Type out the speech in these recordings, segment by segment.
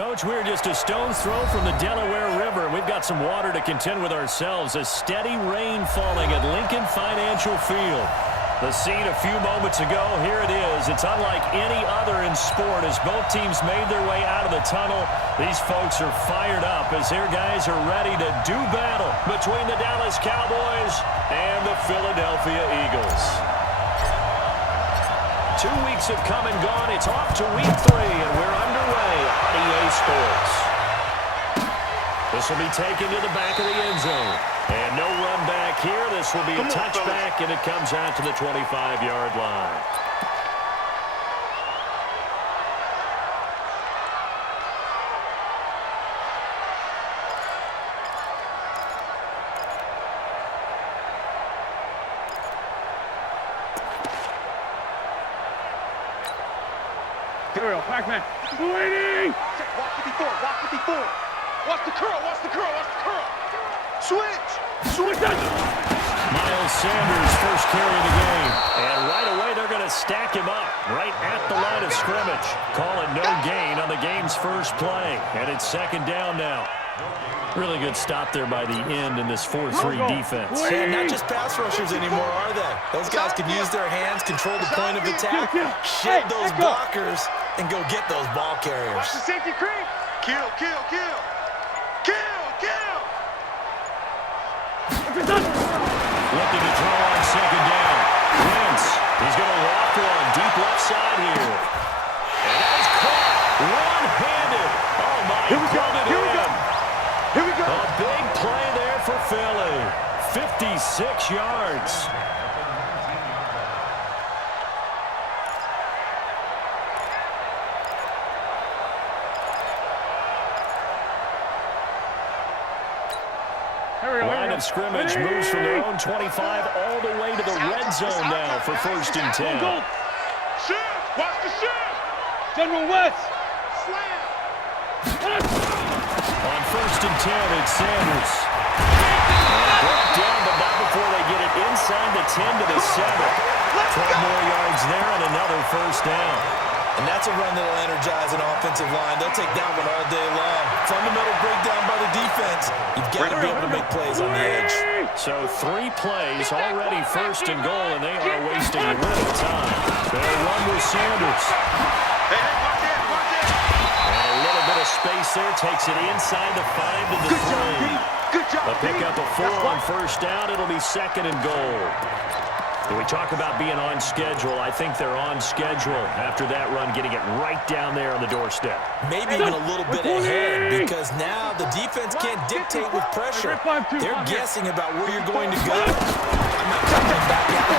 Coach, we're just a stone's throw from the Delaware River. We've got some water to contend with ourselves. A steady rain falling at Lincoln Financial Field. The scene a few moments ago, here it is. It's unlike any other in sport as both teams made their way out of the tunnel. These folks are fired up as their guys are ready to do battle between the Dallas Cowboys and the Philadelphia Eagles. 2 weeks have come and gone. It's off to week 3, and we're underway on EA Sports. This will be taken to the back of the end zone. And no run back here. This will be a touchback, and it comes out to the 25-yard line. Curl, Pac-Man. Waiting! Watch it before, watch it before. Watch the curl, watch the curl, watch the curl. Switch! Switch! Miles Sanders, first carry of the game. And right away, they're going to stack him up right at the line of scrimmage. Call it no gain on the game's first play. And it's second down now. Really good stop there by the end in this 4-3 defense. Yeah, not just pass rushers anymore, are they? Those guys can use their hands, control the point of attack, shed those blockers, and go get those ball carriers. Watch the safety creep. Kill, kill, kill. Kill, kill. Looking to draw on second down. Wentz, he's going to walk one deep left side here. And that is caught one-handed. Oh, my. Here we go, here we go. Here we go. A big play there for Philly. 56 yards. Line of scrimmage moves from their own 25 all the way to the red zone now for first and 10. Shift! Watch the shift! General West! Slam! On first and 10, it's Sanders. Brought down, but not before they get it inside the 10 to the 7. 12 more yards there and another first down. And that's a run that'll energize an offensive line. They'll take that one all day long. Fundamental breakdown by the defense. You've got to be able to make plays on the edge. So 3 plays, already first and goal, and they are wasting a little time. They'll run with Sanders. Hey, watch it, watch it! And a little bit of space there, takes it inside the 5 to the 3. Good job, A pick up a 4 on first down. It'll be second and goal. When we talk about being on schedule, I think they're on schedule after that run, getting it right down there on the doorstep. Maybe even a little bit ahead, because now the defense can't dictate with pressure. They're guessing about where you're going to go. I'm not coming back out.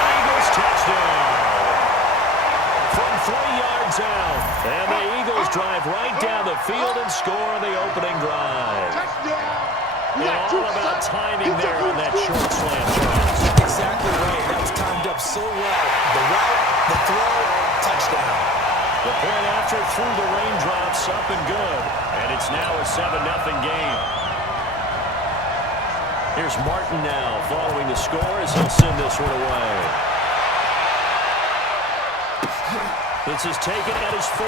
Eagles touchdown. From 3 yards out. And the Eagles drive right down the field and score on the opening drive. Touchdown! And all about timing there on that short slant, Charles. Exactly right. That was timed up so well. The route, the throw, touchdown. The point after through the raindrops, up and good. And it's now a 7-0 game. Here's Martin now following the score as he'll send this one away. This is taken at his 4.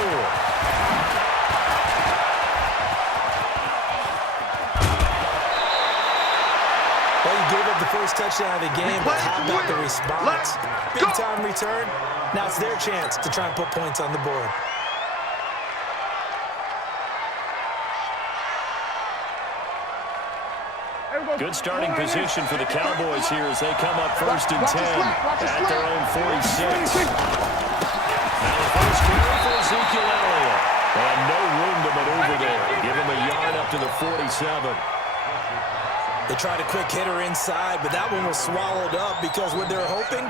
Well, you gave up the first touchdown of the game, but how about the response? Big-time return. Now it's their chance to try and put points on the board. Good starting position for the Cowboys here as they come up first and 10 at their own 46. Now the first carry for Ezekiel Elliott. And no room to maneuver there. Give him a yard up to the 47. They tried a quick hitter inside, but that one was swallowed up because what they're hoping,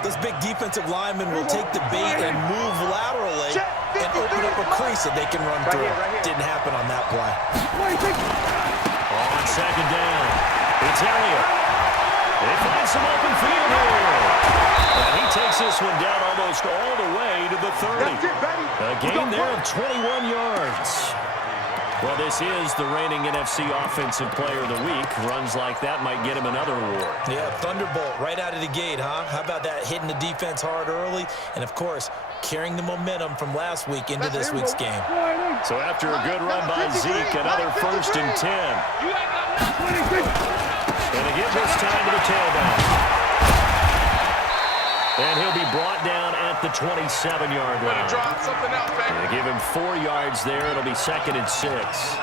those big defensive linemen will take the bait and move laterally and open up a crease that they can run through. Didn't happen on that play. On second down, it's Elliott. They find some open field here. And he takes this one down almost all the way to the 30. A gain there of 21 yards. Well, this is the reigning NFC Offensive Player of the Week. Runs like that might get him another award. Yeah, thunderbolt right out of the gate, huh? How about that, hitting the defense hard early? And, of course, carrying the momentum from last week into this week's game. So after a good run by Zeke, another 1st and 10. And again this time to the tailback. And he'll be brought down at the 27-yard line. They give him 4 yards there. It'll be 2nd and 6.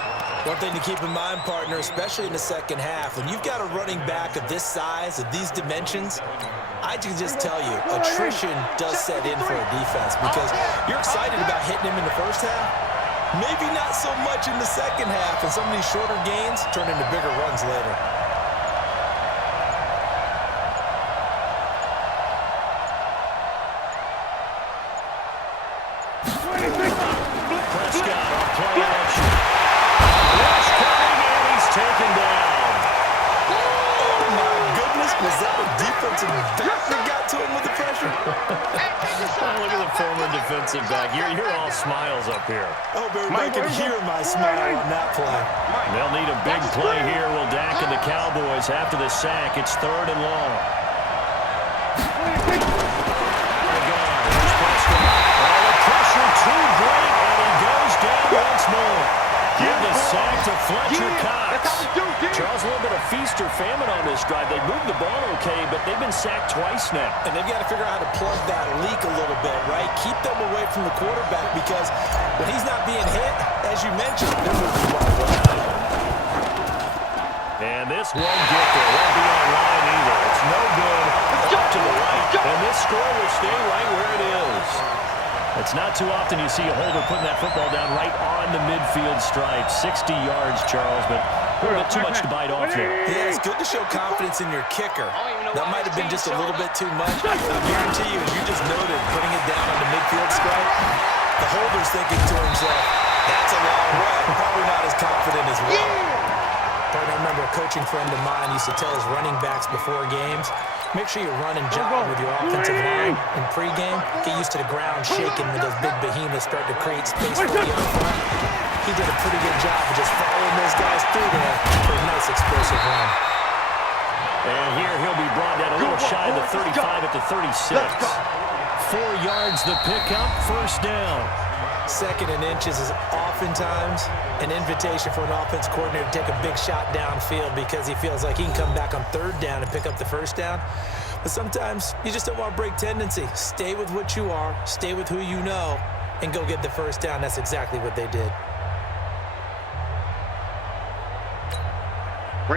One thing to keep in mind, partner, especially in the second half, when you've got a running back of this size, of these dimensions, I can just tell you, attrition does set in for a defense because you're excited about hitting him in the first half. Maybe not so much in the second half, and some of these shorter gains turn into bigger runs later. Taken down. Oh, my goodness. Was that a defensive back that got to him with the pressure? Oh, look at the former defensive back. You're all smiles up here. I hope everybody can hear my smile on that play. They'll need a big play here. Will Dak and the Cowboys after the sack. It's 3rd and long. The pressure too great, and he goes down once more. Give the sack to Fletcher Cox. Charles, a little bit of feast or famine on this drive. They moved the ball okay, but they've been sacked twice now. And they've got to figure out how to plug that leak a little bit, right? Keep them away from the quarterback because when he's not being hit, as you mentioned, they're moving the ball away. And this won't get there. Won't be online either. It's no good. Up to the right. And this score will stay right where it is. It's not too often you see a holder putting that football down right on the midfield stripe. 60 yards, Charles, but a little bit too much to bite off there. Yeah, it's good to show confidence in your kicker. That might have been just a little bit too much. I guarantee you, as you just noted, putting it down on the midfield stripe, the holder's thinking to himself, that's a long way. Probably not as confident as well. But I remember a coaching friend of mine used to tell his running backs before games, make sure you run and jog with your offensive line in pregame. Get used to the ground shaking when those big behemoths start to create space for you up front. He did a pretty good job of just following those guys through there for a nice explosive run. And here he'll be brought down a little shy of the 35 at the 36. 4 yards the pickup, 1st down. 2nd and inches is oftentimes an invitation for an offense coordinator to take a big shot downfield because he feels like he can come back on 3rd down and pick up the 1st down. But sometimes you just don't want to break tendency. Stay with what you are, stay with who you know, and go get the 1st down. That's exactly what they did.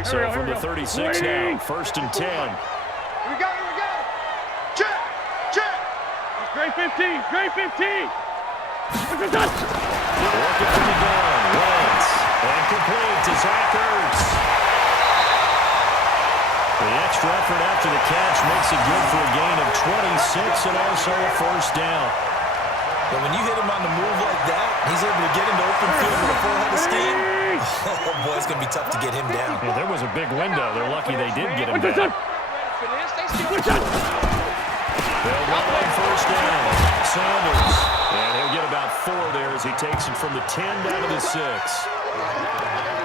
So from the 36 now, 1st and 10. Here we go. Check. Great 15. Great 15. Working for the down. Wentz. And complete to Zach Ertz. The extra effort after the catch makes it good for a gain of 26 and also a 1st down. But when you hit him on the move like that, he's able to get into open field with a full head of steam. Oh, boy, it's going to be tough to get him down. Yeah, there was a big window. They're lucky they did get him down. They'll run on 1st down. Sanders. And he'll get about 4 there as he takes it from the 10 down to the 6.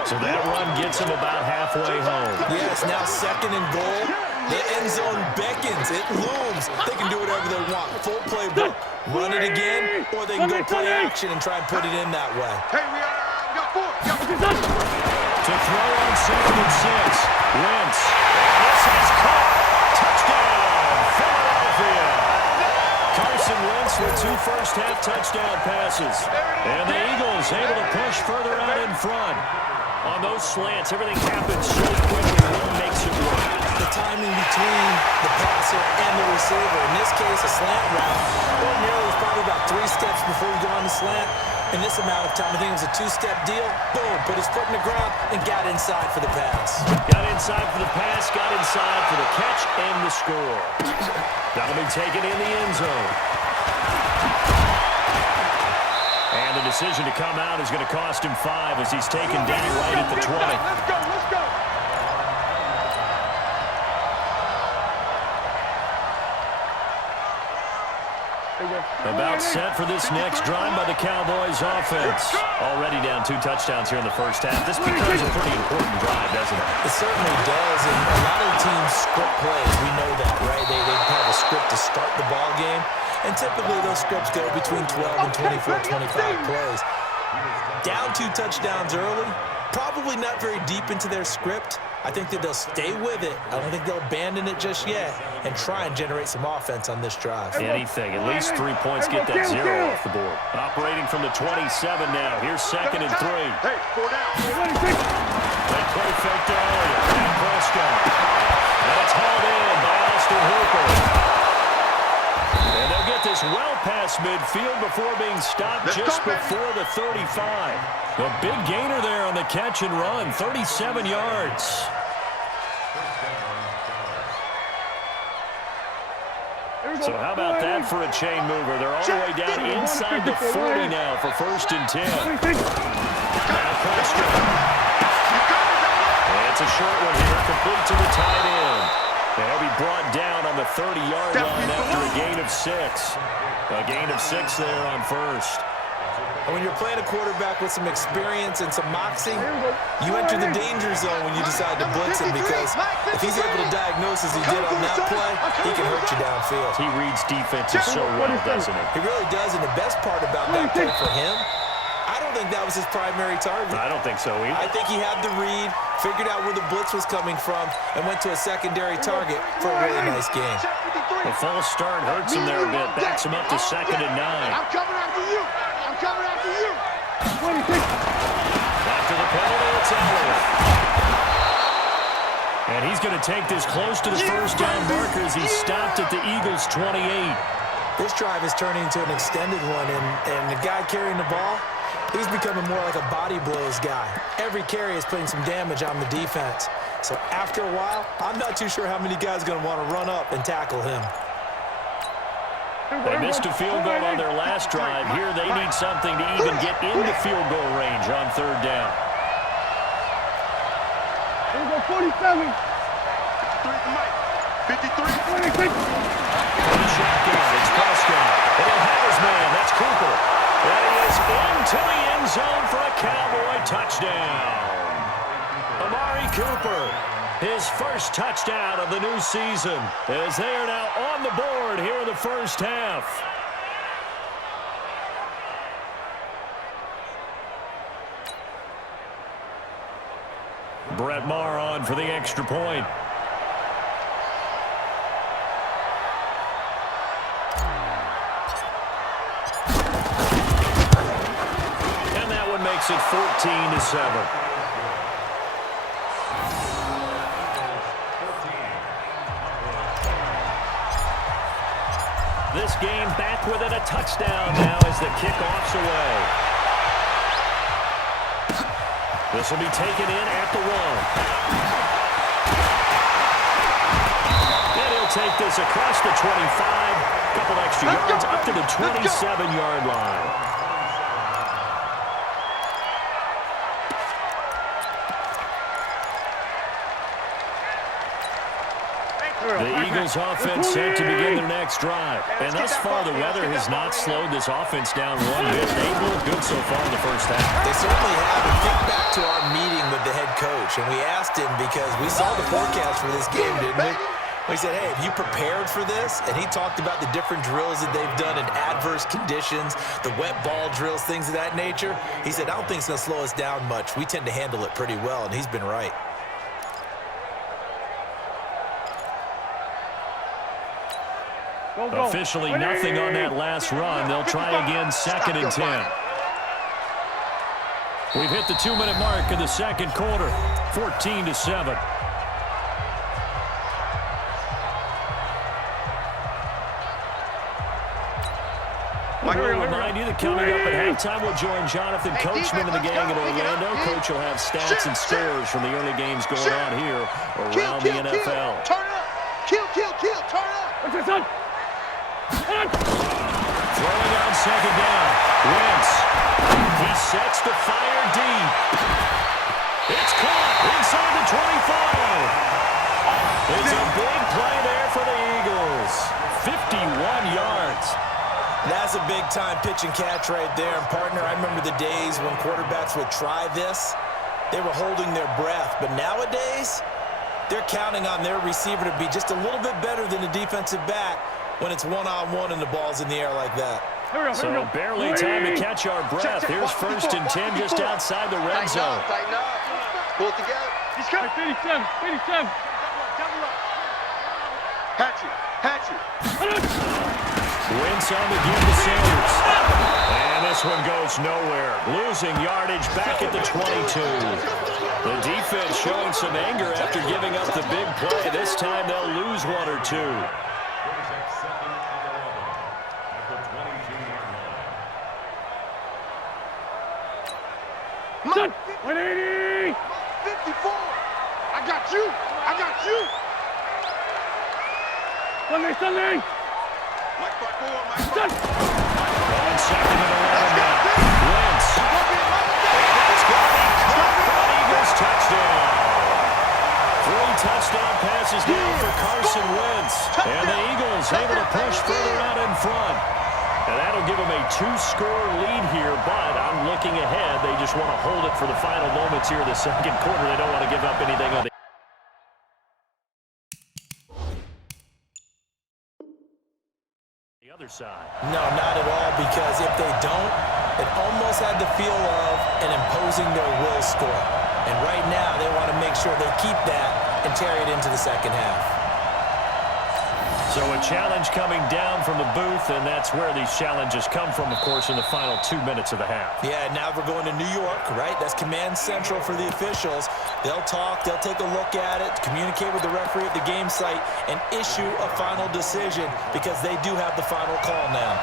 So that run gets him about halfway home. Yes, now 2nd and goal. The end zone beckons. It looms. They can do whatever they want. Full playbook. Run it again, or they can go play action and try and put it in that way. Hey, we got 4. To throw on 2nd and 6. Wentz. And this is caught. Touchdown, Philadelphia. Carson Wentz with 2 first-half touchdown passes. And the Eagles able to push further out in front. On those slants, everything happens so quickly, one makes it work. The timing between the passer and the receiver. In this case, a slant route. Ordinarily, it's probably about 3 steps before you go on the slant. In this amount of time, I think it was a 2-step deal. Boom, put his foot in the ground and got inside for the pass. Got inside for the pass, got inside for the catch and the score. That'll be taken in the end zone. And the decision to come out is going to cost him 5 as he's taken down right at the 20. Let's go. About set for this next drive by the Cowboys offense. Already down 2 touchdowns here in the first half. This becomes a pretty important drive, doesn't it? It certainly does, and a lot of teams script plays. We know that, right? They have a script to start the ball game, And typically those scripts go between 12 and 24, 25 plays. Down 2 touchdowns early, probably not very deep into their script. I think that they'll stay with it. I don't think they'll abandon it just yet and try and generate some offense on this drive. Anything. At least 3 points get that 0 off the board. Operating from the 27 now. Here's 2nd and 3. Hey, 4 down. They play fake to Elliott. And Prescott. And it's hauled in by Austin Hooper. And they'll get this well past midfield before being stopped just before the 35. A big gainer there on the catch and run. 37 yards. So how about that for a chain mover? They're all the way down inside the 40 now for 1st and 10. Now Prescott. And it's a short one here, complete to the tight end. And he'll be brought down on the 30-yard line after a gain of 6. A gain of 6 there on 1st. And when you're playing a quarterback with some experience and some moxie, you enter the danger zone when you decide to blitz him, because if he's able to diagnose as he did on that play, he can hurt you downfield. He reads defenses so well, doesn't he? He really does, and the best part about that play for him, I don't think that was his primary target. I don't think so either. I think he had the read, figured out where the blitz was coming from, and went to a secondary target for a really nice gain. The false start hurts him there a bit, backs him up to 2nd and 9. I'm coming after you. I'm coming after you. After the penalty, it's Elliott. And he's going to take this close to the first down marker as he's stopped at the Eagles' 28. This drive is turning into an extended one, and the guy carrying the ball, he's becoming more like a body blows guy. Every carry is putting some damage on the defense. So after a while, I'm not too sure how many guys are going to want to run up and tackle him. They missed a field goal on their last drive. Here they need something to even get into field goal range on 3rd down. Here we go, 47. 53. Shotgun, it's Prescott. And he'll have his man. That's Cooper. And he is into the end zone for a Cowboy touchdown. Amari Cooper, his first touchdown of the new season, as they are now on the board here in the first half. Brett Maher on for the extra point. And that one makes it 14-7. This game back within a touchdown now as the kickoff's away. This will be taken in at the 1. And he'll take this across the 25. Couple extra yards up to the 27-yard line. The Eagles offense set to begin their next drive. And thus far, the weather has not slowed this offense down one bit. They've looked good so far in the first half. They certainly have. And think back to our meeting with the head coach, and we asked him, because we saw the forecast for this game, didn't we? We said, hey, have you prepared for this? And he talked about the different drills that they've done in adverse conditions, the wet ball drills, things of that nature. He said, I don't think it's going to slow us down much. We tend to handle it pretty well, and he's been right. Officially nothing on that last run. They'll try again 2nd and 10. We've hit the 2-minute mark in the second quarter. 14-7. We'll remind you that coming up at halftime, we'll join Jonathan Coachman and the gang in Orlando. Coach will have stats and scores from the early games going on here around the NFL. Turn up. Kill. Turn up. What's this on? Throwing on 2nd down. Wentz. He sets to fire deep. It's caught inside the 25. It's a big play there for the Eagles. 51 yards. That's a big-time pitch and catch right there. And, partner, I remember the days when quarterbacks would try this. They were holding their breath. But nowadays, they're counting on their receiver to be just a little bit better than the defensive back when it's one-on-one and the ball's in the air like that. So barely time to catch our breath. Here's 1st and 10 just outside the red zone. Tighten up. Pull it together. He's coming. 57. 57. Hatch it. Wentz on the give to Sanders. And this one goes nowhere. Losing yardage back at the 22. The defense showing some anger after giving up the big play. This time they'll lose 1 or 2. Done. 180. 54. I got you. Sunday. Done. On 2nd and 11 now. Wentz. It's going to be caught for an Eagles touchdown. 3 touchdown passes now for Carson Wentz. And the Eagles able to push further out in front. And that'll give them a 2-score lead here, but I'm looking ahead. They just want to hold it for the final moments here in the 2nd quarter. They don't want to give up anything on the other side. No, not at all, because if they don't, it almost had the feel of an imposing their will score. And right now, they want to make sure they keep that and carry it into the 2nd half. So a challenge coming down from the booth, and that's where these challenges come from, of course, in the final 2 minutes of the half. Yeah, now we're going to New York, right? That's command central for the officials. They'll talk, they'll take a look at it, communicate with the referee at the game site, and issue a final decision because they do have the final call now.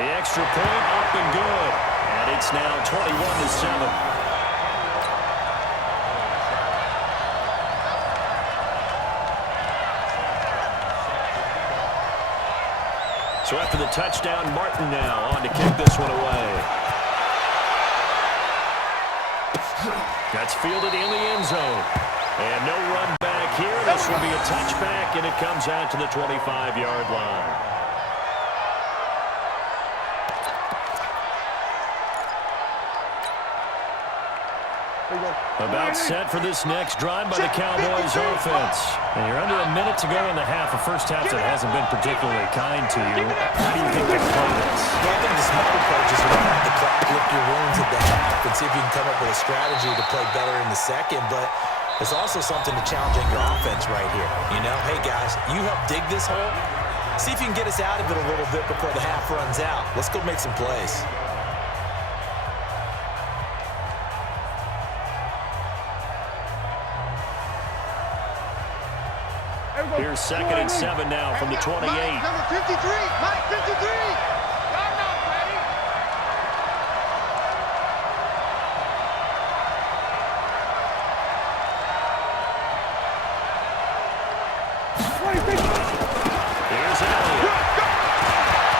The extra point up and good, and it's now 21-7. So after the touchdown, Martin now on to kick this one away. That's fielded in the end zone. And no run back here. This will be a touchback, and it comes out to the 25-yard line. About set for this next drive by the Cowboys offense. And you're under a minute to go in the half. A first half that hasn't been particularly kind to you. How do you think they play this? Well, I think the smart approach is run out the clock, lick your wounds at the half, and see if you can come up with a strategy to play better in the 2nd. But there's also something to challenging your offense right here. You know, hey, guys, you help dig this hole. See if you can get us out of it a little bit before the half runs out. Let's go make some plays. Here's 2nd and 7 now from the 28. Number 53. Mike 53. Y'all know, Freddie. Here's Elliott.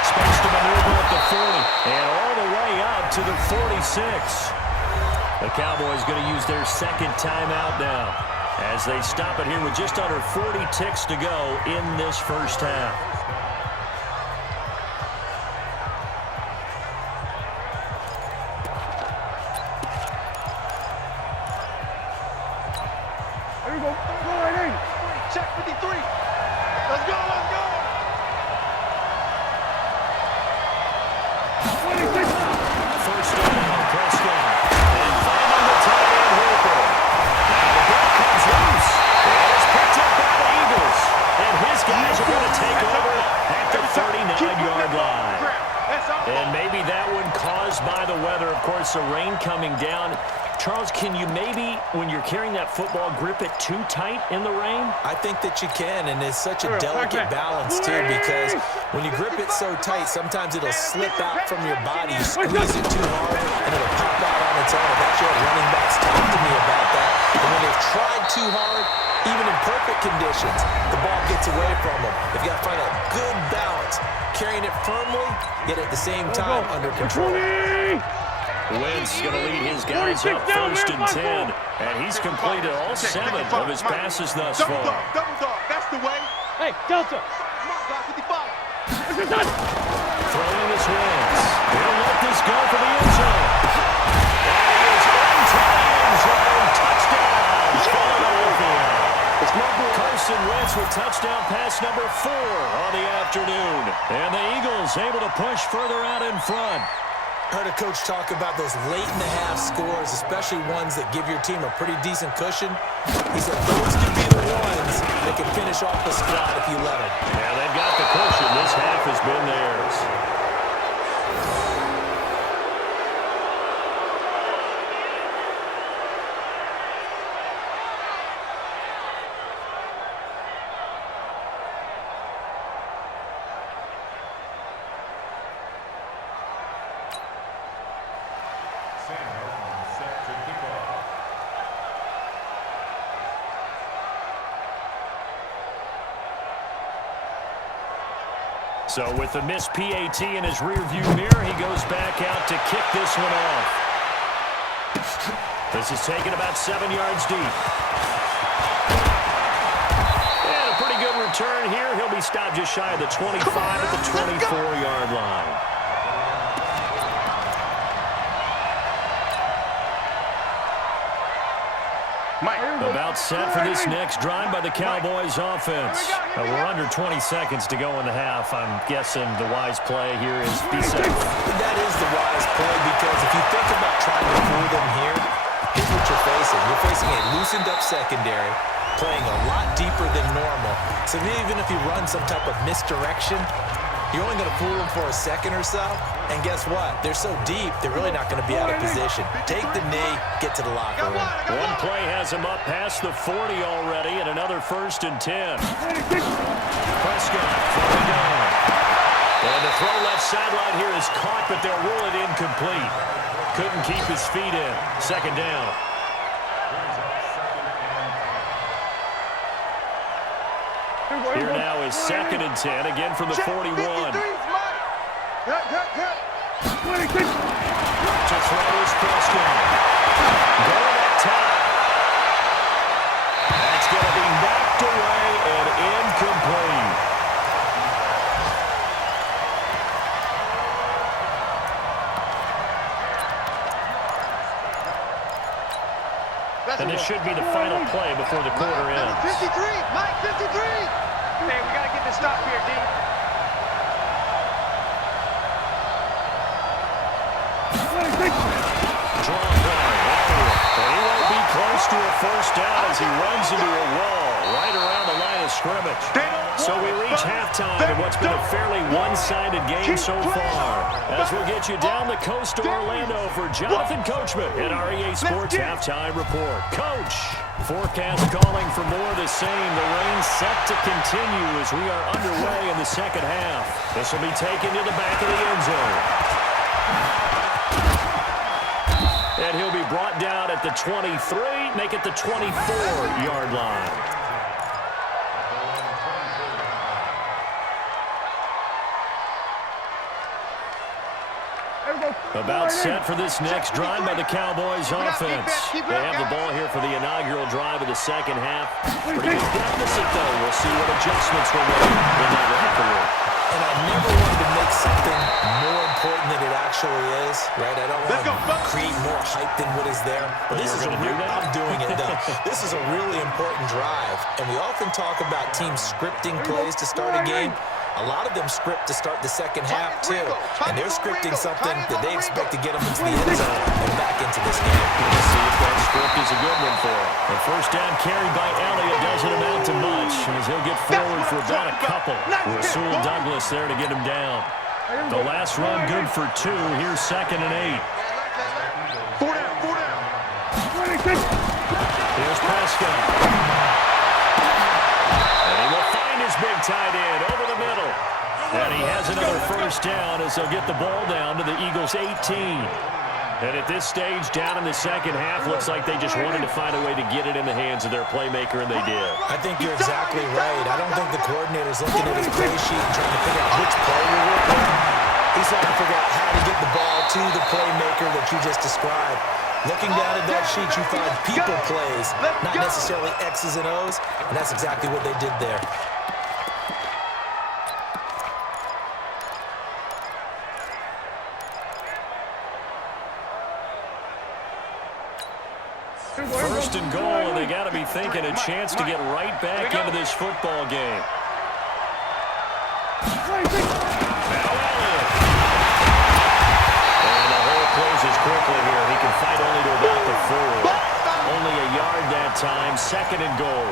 Supposed to maneuver at the 40. And all the way up to the 46. The Cowboys going to use their 2nd timeout now, as they stop it here with just under 40 ticks to go in this first half. There we go. Go right in. Check 53. Let's go. 26. First down, Prescott. And finding the tight end Hooper. Now the ball comes loose. It is picked up by the Eagles. And his guys are going to take over at the 39-yard line. And maybe that one caused by the weather. Of course, the rain coming down. Charles, can you maybe, when you're carrying that football, grip it too tight in the rain? I think that you can, and it's such a delicate balance, too, because when you grip it so tight, sometimes it'll slip out from your body. You squeeze it too hard, and it'll pop out on its own. I've actually had running backs talk to me about that. And when they've tried too hard, even in perfect conditions, the ball gets away from them. They've got to find a good balance, carrying it firmly, yet at the same time under control. Wentz going to lead his guys up 1st and 10. And he's completed all 7 of his passes thus far. Double dog. That's the way. Hey, Delta. Come on, guys. 55. This is done. Throwing this Wentz. He'll let this go for the end zone. And he is into the end zone. Touchdown, Philadelphia. It's my touchdown pass number 4 on the afternoon. And the Eagles able to push further out in front. Heard a coach talk about those late-in-the-half scores, especially ones that give your team a pretty decent cushion. He said those could be the ones that can finish off the squad if you let them. Yeah, they've got the cushion. This half has been theirs. So with the missed PAT in his rearview mirror, he goes back out to kick this one off. This is taken about 7 yards deep. And a pretty good return here. He'll be stopped just shy of the 25 at the 24-yard line. About set for this next drive by the Cowboys offense. We're under 20 seconds to go in the half. I'm guessing the wise play here is be safe. That is the wise play, because if you think about trying to fool them here, here's what you're facing. You're facing a loosened-up secondary, playing a lot deeper than normal. So even if you run some type of misdirection, you're only going to fool them for a second or so. And guess what? They're so deep, they're really not going to be out of position. Take the knee, get to the locker room. One play has him up past the 40 already, and another 1st and 10. Prescott throwing down. And the throw left sideline here is caught, but they'll rule it incomplete. Couldn't keep his feet in. 2nd down. Here now is 2nd and 10, again from the 41. To throw is Prescott. Going up top. That's going to be knocked away and incomplete. And this should be the final play before the quarter ends. 53, Mike, 53. Hey, we got to get this stop here, D. Draw play. But he won't be close to a 1st down as he runs into a wall right around the line of scrimmage. So we reach halftime in what's been a fairly one-sided game so far. As we'll get you down the coast to Orlando for Jonathan Coachman in our EA Sports Halftime Report. Coach, forecast calling for more of the same. The rain set to continue as we are underway in the 2nd half. This will be taken to the back of the end zone. And he'll be brought down at the 23, make it the 24-yard line. About set for this next drive by the Cowboys offense. They have the ball here for the inaugural drive of the 2nd half. Pretty good deficit, though. We'll see what adjustments will make in that locker room. And I never wanted to make something more important than it actually is, right? I don't want to create more hype than what is there. But this is a real, I'm doing it, though. This is a really important drive. And we often talk about teams scripting plays to start a game. A lot of them script to start the 2nd half, too. And they're scripting something that they expect to get them into the end zone and back into this game. Let's see if that script is a good one for him. The 1st down carry by Elliott doesn't amount to much, as he'll get forward for about a couple. Rasul Douglas there to get him down. The last run good for 2. Here's 2nd and 8. 4 down, 4 down. Here's Prescott. And he will find his big tight end over the middle. And he has another 1st down as they'll get the ball down to the Eagles' 18. And at this stage, down in the 2nd half, looks like they just wanted to find a way to get it in the hands of their playmaker, and they did. I think you're exactly right. I don't think the coordinator's looking at his play sheet and trying to figure out which play we're working. He's trying to figure out how to get the ball to the playmaker that you just described. Looking down at that sheet, you find people plays, not necessarily X's and O's, and that's exactly what they did there. First and goal, and they got to be thinking a chance to get right back into this football game. Now Elliott. And the hole closes quickly here. He can fight only to about the 4. Only a yard that time. Second and goal.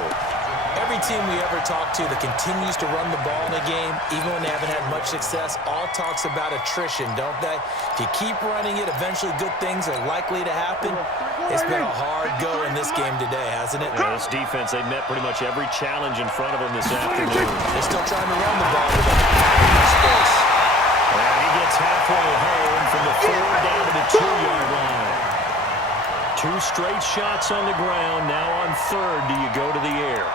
Every team we ever talk to that continues to run the ball in a game, even when they haven't had much success, all talks about attrition, don't they? If you keep running it, eventually good things are likely to happen. It's been a hard go in this game today, hasn't it? Yeah, this defense, they met pretty much every challenge in front of them this afternoon. They're still trying to run the ball with space. And he gets halfway home from the 4 down to the 2-yard line. 2 straight shots on the ground. Now on third, do you go to the air?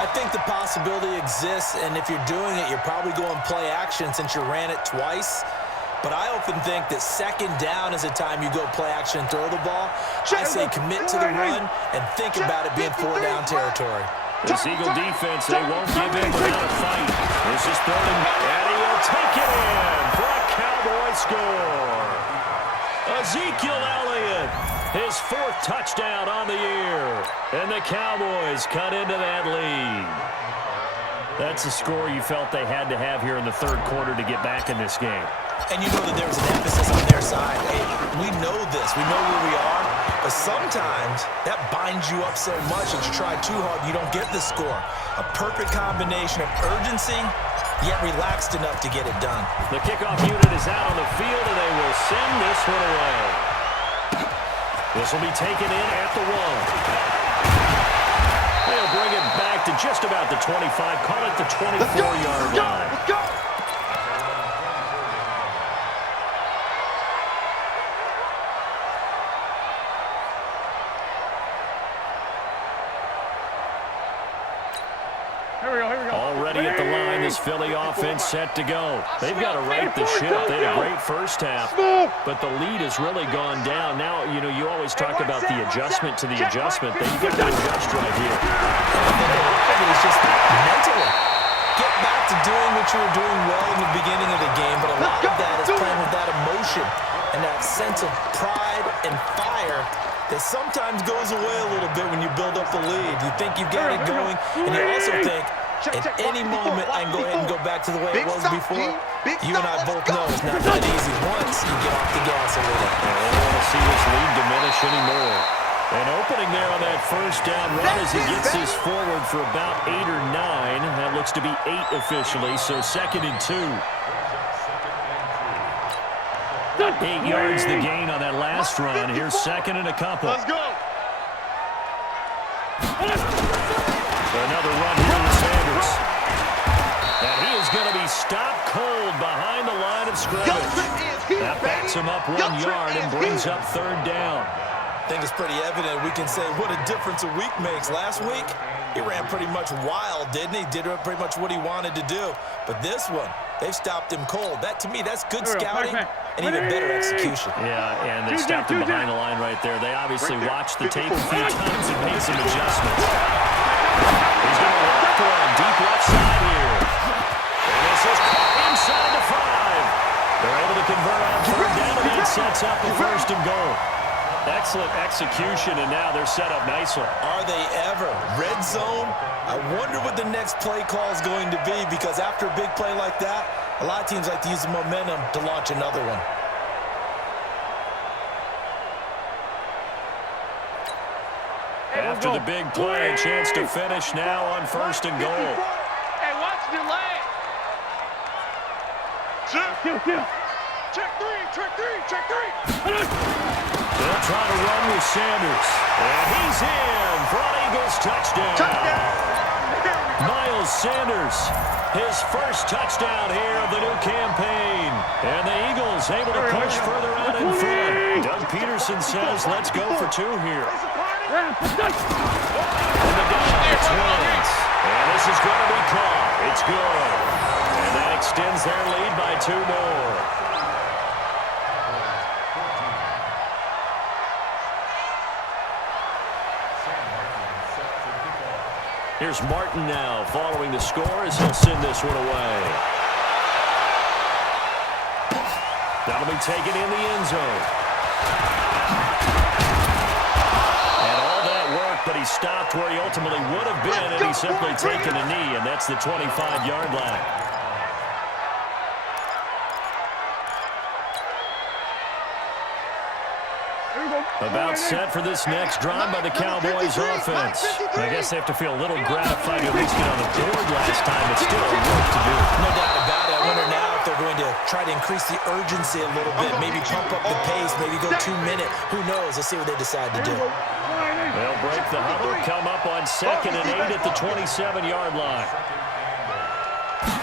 I think the possibility exists, and if you're doing it, you're probably going play action since you ran it twice. But I often think that second down is a time you go play action and throw the ball. I say commit to the run and think about it being 4 down territory. This Eagle defense, they won't give in without a fight. This is third, and he will take it in for a Cowboy score. Ezekiel Elliott, his 4th touchdown on the year. And the Cowboys cut into that lead. That's a score you felt they had to have here in the 3rd quarter to get back in this game. And you know that there's an emphasis on their side. Hey, we know this. We know where we are. But sometimes that binds you up so much that you try too hard, you don't get the score. A perfect combination of urgency, yet relaxed enough to get it done. The kickoff unit is out on the field, and they will send this one away. This will be taken in at the 1. They'll bring it back to just about the 25. Call it the 24-yard line. Let's go. Already at the line, this Philly offense set to go. They've got to right the ship. They had a great first half, but the lead has really gone down. Now, you know, you always talk about the adjustment to the adjustment. They've got to adjust right here. It's just mentally. Get back to doing what you were doing well in the beginning of the game, but a lot of that is playing with that emotion and that sense of pride and fire that sometimes goes away a little bit when you build up the lead. You think you've got it going, and you also think, at any moment, I can go ahead and go back to the way it was before. You and I both know it's not that easy once you get off the gas a little. They don't want to see this lead diminish anymore. An opening there on that first down run as he gets this forward for about 8 or 9. That looks to be 8 officially, so 2nd and 2. 8 yards the gain on that last run. Here's 2nd and a couple. Let's go. Another run here with Sanders. And he is going to be stopped cold behind the line of scrimmage. That backs him up 1 yard and brings up 3rd down. I think it's pretty evident we can say what a difference a week makes. Last week, he ran pretty much wild, didn't he? Did pretty much what he wanted to do. But this one, they've stopped him cold. That, to me, that's good scouting and even better execution. Yeah, and they stopped him behind the line right there. They obviously watched the tape a few times and made some adjustments. He's going to walk around deep left side here. And this is inside the 5. They're able to convert on 3rd down, and that sets up the 1st and goal. Excellent execution, and now they're set up nicely. Are they ever? Red zone? I wonder what the next play call is going to be, because after a big play like that, a lot of teams like to use the momentum to launch another one. After the big play, a chance to finish now on 1st and goal. Hey, watch the leg. Check 3, check 3, check 3. They'll try to run with Sanders. And he's in for an Eagles touchdown. Miles Sanders, his first touchdown here of the new campaign. And the Eagles able to push further out in front. Doug Peterson says, let's go for 2 here. And the Dodgers wins. And this is going to be caught. It's good. And that extends their lead by 2 more. Here's Martin now following the score as he'll send this one away. That'll be taken in the end zone. And all that back to where he ultimately would have been had he simply taken a knee, and that's the 25-yard line. About set for this next drive by the Cowboys offense. I guess they have to feel a little gratified to at least get on the board last time, but still work to do. No doubt about it. I wonder now if they're going to try to increase the urgency a little bit, maybe pump up the pace, maybe go 2 minutes. Who knows? Let's see what they decide to do. They'll break the huddle, come up on 2nd and 8 at the 27-yard line.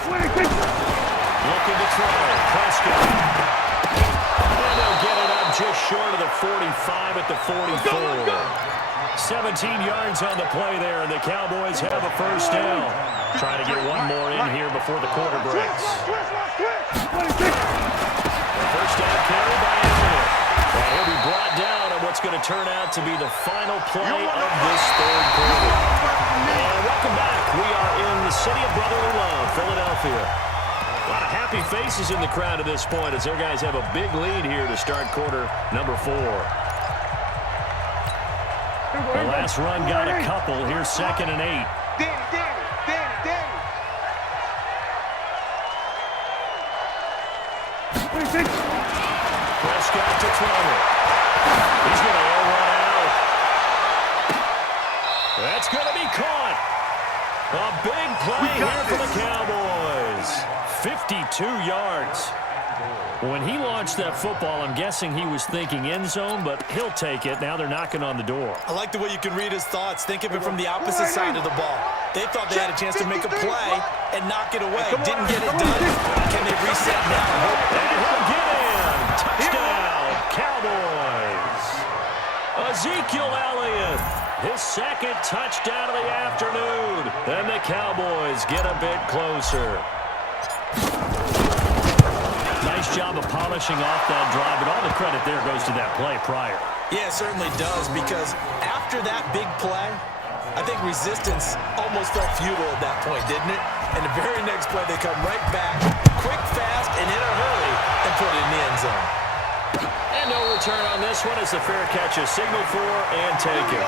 Looking to try. Prescott. And they'll get it up just short of the 45 at the 44. 17 yards on the play there, and the Cowboys have a first down. Trying to get one more in here before the quarter breaks. The first down carry by Anthony. And he'll be brought down on what's going to turn out to be the final play of this third quarter. And welcome back. We are in the city of brotherly love, Philadelphia. A lot of happy faces in the crowd at this point as their guys have a big lead here to start quarter number 4. The last run got a couple. Here's 2nd and 8. Danny. Prescott to throw it. He's going to air one out. That's going to be caught. A big play here for the Cowboys. 52 yards. When he launched that football, I'm guessing he was thinking end zone, but he'll take it. Now they're knocking on the door. I like the way you can read his thoughts. Think of it from the opposite side of the ball. They thought they had a chance to make a play and knock it away. Didn't get it done. Can they reset now? And he'll get in. Touchdown, Cowboys. Ezekiel Elliott, his 2nd touchdown of the afternoon. And the Cowboys get a bit closer. Nice job of polishing off that drive, but all the credit there goes to that play prior. Yeah, it certainly does, because after that big play, I think resistance almost felt futile at that point, didn't it? And the very next play, they come right back, quick, fast, and in a hurry, and put it in the end zone. And no return on this one as the fair catch is signaled for and taken.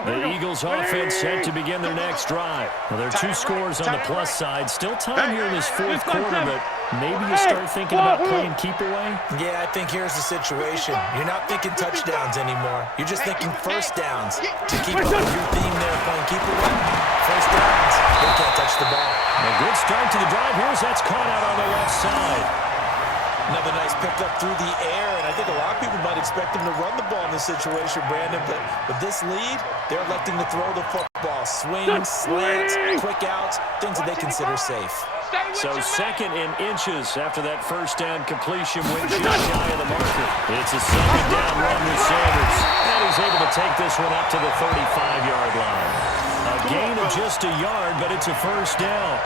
The Eagles offense set to begin their next drive. Well, there are 2 scores on the plus side. Still time here in this 4th quarter, but maybe you start thinking about playing keep away? Yeah, I think here's the situation. You're not thinking touchdowns anymore. You're just thinking first downs. To keep up with your theme there, playing keep away, first downs, they can't touch the ball. A good start to the drive here as that's caught out on the left side. Another nice pickup through the air, and I think a lot of people might expect him to run the ball in this situation, Brandon, but with this lead, they're electing to throw the football. Swings, slants, quick outs, things that they consider safe. So 2nd and inches after that first down completion went just shy of the marker. It's a 2nd down run with Sanders, and he's able to take this one up to the 35-yard line. A gain of just a yard, but it's a first down.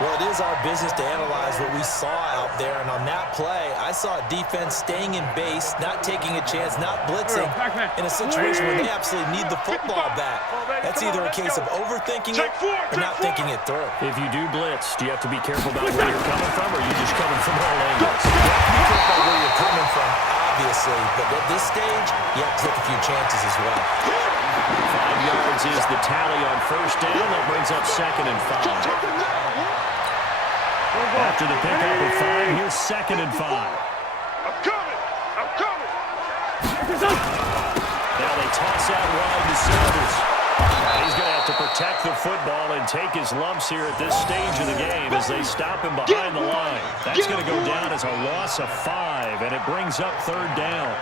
Well, it is our business to analyze what we saw out there, and on that play, I saw a defense staying in base, not taking a chance, not blitzing, in a situation where they absolutely need the football back. That's either a case of overthinking it or not thinking it through. If you do blitz, do you have to be careful about where you're coming from, or are you just coming from all angles? You have to be careful where you're coming from, obviously, but at this stage, you have to take a few chances as well. 5 yards is the tally on first down. That brings up 2nd and 5. After the pickup of 5, here's 2nd and 5. I'm coming. Now they toss out wide to Sanders. He's going to have to protect the football and take his lumps here at this stage of the game as they stop him behind the line. That's going to go down as a loss of 5, and it brings up 3rd down.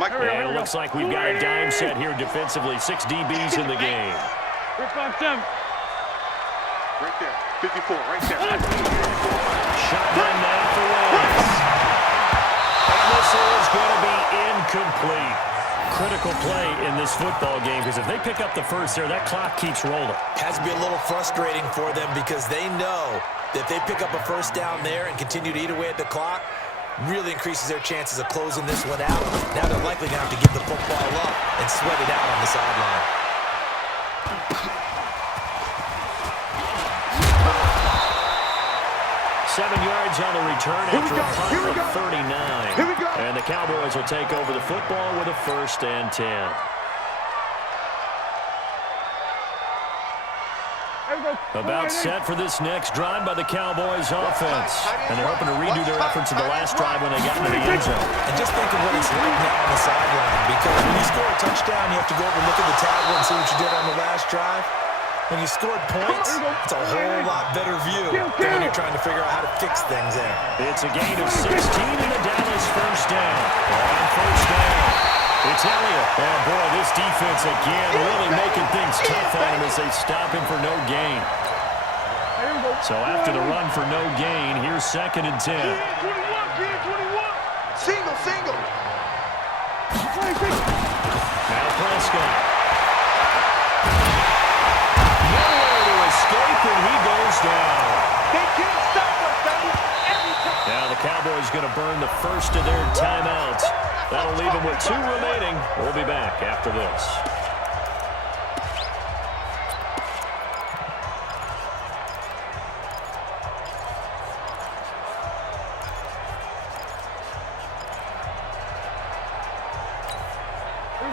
And it looks like we've got a dime set here defensively. 6 DBs in the game. Right there. 54, right there. Shotgun now for Williams. And this is going to be incomplete. Critical play in this football game, because if they pick up the first there, that clock keeps rolling. Has to be a little frustrating for them because they know that if they pick up a first down there and continue to eat away at the clock, really increases their chances of closing this one out. Now they're likely going to have to give the football up and sweat it out on the sideline. 7 yards on the return after a punt of 39. And the Cowboys will take over the football with a 1st and 10. About set for this next drive by the Cowboys offense. And they're hoping to redo their efforts in the last drive when they got into the end zone. And just think of what it's like now on the sideline. Because when you score a touchdown, you have to go over and look at the tablet and see what you did on the last drive. When you scored points, it's a whole lot better view than when you're trying to figure out how to fix things there. It's a gain of 16 and a Dallas 1st down. On 1st down, it's Elliott. Oh, boy, this defense again really making things tough on him as they stop him for no gain. So after the run for no gain, here's 2nd and 10. Single, single. Now Prescott. Escape, and he goes down. They can't stop us, baby. Every time. Now the Cowboys going to burn the first of their timeouts. That'll leave them with 2 remaining. We'll be back after this.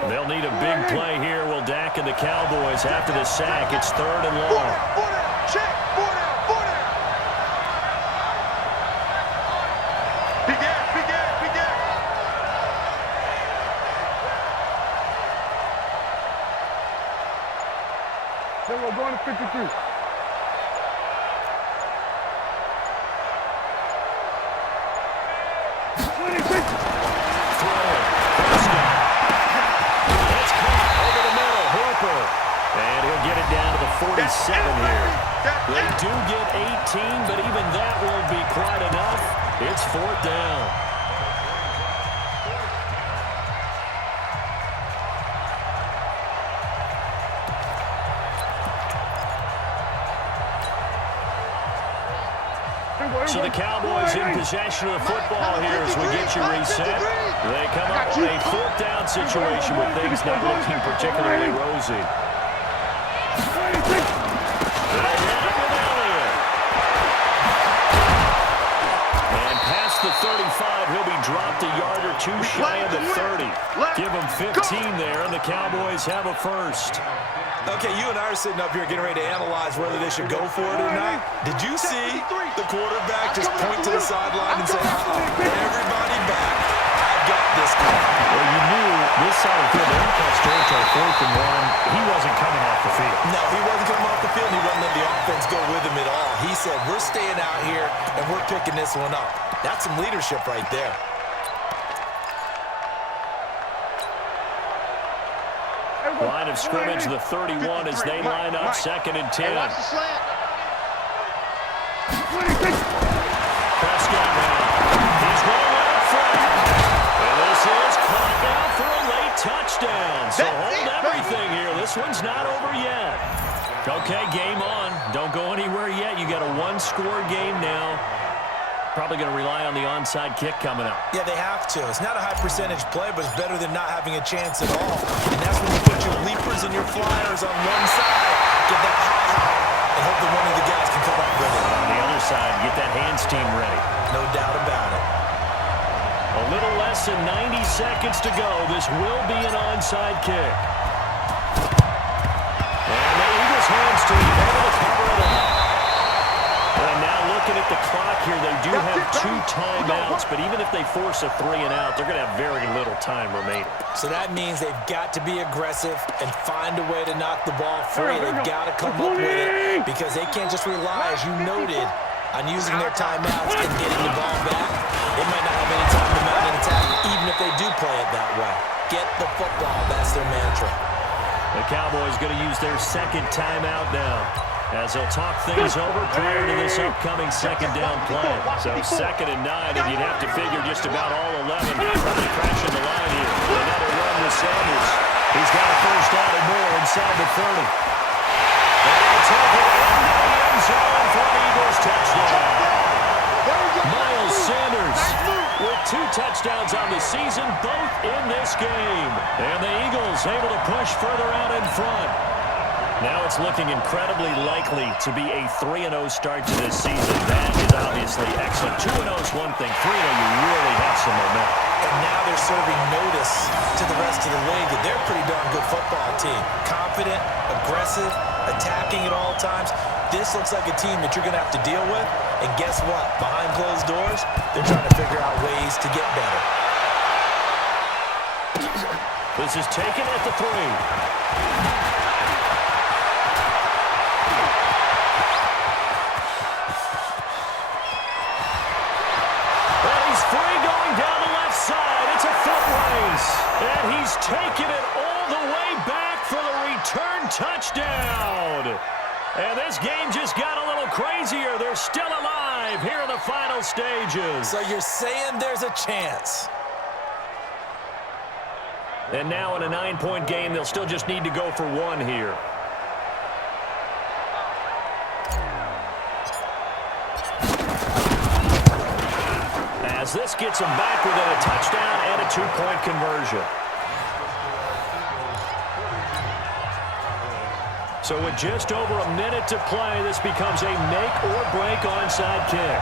They'll need a big play here. Will Dak and the Cowboys after the sack. It's 3rd and long. Check. 4 down. 4 down. Big ass. Big ass. Big ass. Then we're going to 53. And he'll get it down to the 47 here. They do get 18, but even that won't be quite enough. It's 4th down. So the Cowboys in possession of the football here as we get you reset. They come up with a 4th down situation with things not looking particularly rosy. And past the 35, he'll be dropped a yard or 2 shy of the 30. Give them 15 there, and the Cowboys have a 1st. Okay, you and I are sitting up here getting ready to analyze whether they should go for it or not. Did you see the quarterback just point to the sideline and say, everybody back, I've got this guy. Well, you knew this side of the field, the umpires territory, 4th and 1, he wasn't coming off the field. No, he wasn't coming off the field. He wasn't letting the offense go with him at all. He said, we're staying out here, and we're picking this one up. That's some leadership right there. Line of scrimmage, the 31 as they line up 2nd and 10. Watch the slant. Prescott now. He's going out front. And this is caught now for a late touchdown. So hold everything here. This one's not over yet. Okay, game on. Don't go anywhere yet. You got a 1-score game now. Probably going to rely on the onside kick coming up. Yeah, they have to. It's not a high percentage play, but it's better than not having a chance at all. And that's when you put your leapers and your flyers on one side, get that high, and hope that one of the guys can come up with it. On the other side, get that hands team ready. No doubt about it. A little less than 90 seconds to go. This will be an onside kick. And the Eagles hands team able to cover it up. And now looking at the clock here, they do have 2 timeouts, but even if they force a 3 and out, they're going to have very little time remaining. So that means they've got to be aggressive and find a way to knock the ball free. They've got to come up with it because they can't just rely, as you noted, on using their timeouts and getting the ball back. They might not have any time to mount an attack, even if they do play it that way. Get the football. That's their mantra. The Cowboys going to use their 2nd timeout now, as they'll talk things over prior to this upcoming 2nd down play. So 2nd and 9, and you'd have to figure just about all 11 probably crashing the line here. Another run with Sanders. He's got a 1st down and more inside the 30. And he'll take it into the end zone for the Eagles touchdown. Miles Sanders with touchdowns on the season, both in this game. And the Eagles able to push further out in front. Now it's looking incredibly likely to be a 3-0 start to this season. That is obviously excellent. 2-0 is one thing. 3-0, you really have some momentum. And now they're serving notice to the rest of the league that they're a pretty darn good football team. Confident, aggressive, attacking at all times. This looks like a team that you're going to have to deal with. And guess what? Behind closed doors, they're trying to figure out ways to get better. This is taken at the 3. And he's taken it all the way back for the return touchdown. And this game just got a little crazier. They're still alive here in the final stages. So you're saying there's a chance. And now in a 9-point game, they'll still just need to go for 1 here. As this gets them back within a touchdown and a 2-point conversion. So with just over a minute to play, this becomes a make-or-break onside kick.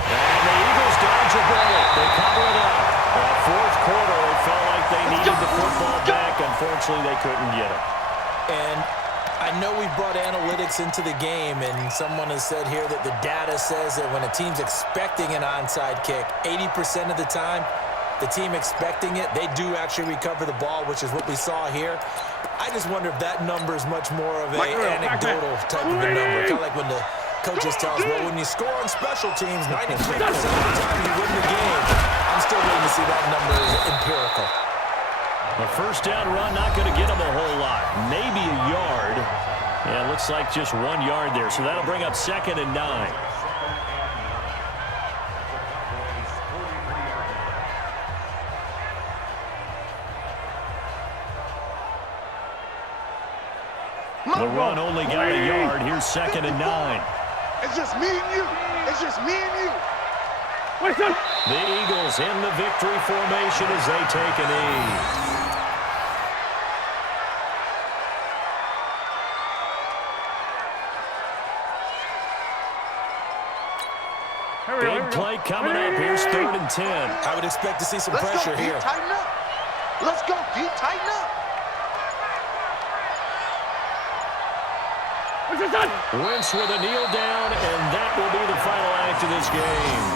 And the Eagles dodge a bullet. They cover it up. That fourth quarter, they felt like they needed the football back. Unfortunately, they couldn't get it. And I know we brought analytics into the game, and someone has said here that the data says that when a team's expecting an onside kick, 80% of the time, the team expecting it, they do actually recover the ball, which is what we saw here. I just wonder if that number is much more of an anecdotal type of a number. Kind of like when the coaches tell us, well, when you score on special teams, 93% of the time you win the game. I'm still waiting to see that number is empirical. A first down run, not going to get them a whole lot. Maybe a yard. Yeah, it looks like just 1 yard there. So that'll bring up 2nd and 9. The run only got a yard. Here's 2nd and 9. It's just me and you. It's just me and you. The Eagles in the victory formation as they take a knee. Big play coming up. Here's 3rd and 10. I would expect to see some pressure here. Let's go, D, tighten up. Let's go, D, tighten up. Wentz with a kneel down, and that will be the final act of this game.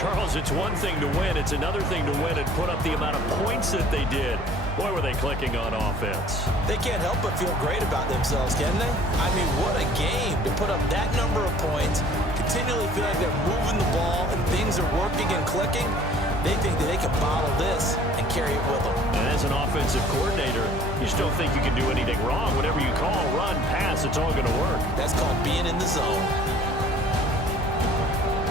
Charles, it's one thing to win. It's another thing to win and put up the amount of points that they did. Boy, were they clicking on offense. They can't help but feel great about themselves, can they? I mean, what a game to put up that number of points, continually feel like they're moving the ball and things are working and clicking. They think that they can bottle this and carry it with them. And as an offensive coordinator, you still think you can do anything wrong. Whatever you call, run, pass, it's all going to work. That's called being in the zone.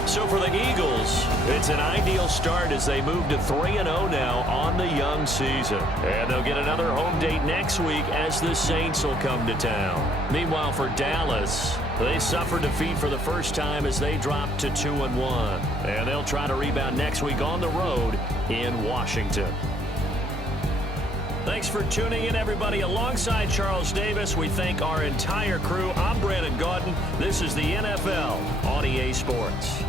So for the Eagles, it's an ideal start as they move to 3-0 now on the young season. And they'll get another home date next week as the Saints will come to town. Meanwhile, for Dallas, they suffered defeat for the first time as they dropped to 2-1. And they'll try to rebound next week on the road in Washington. Thanks for tuning in, everybody. Alongside Charles Davis, we thank our entire crew. I'm Brandon Gaudin. This is the NFL on EA Sports.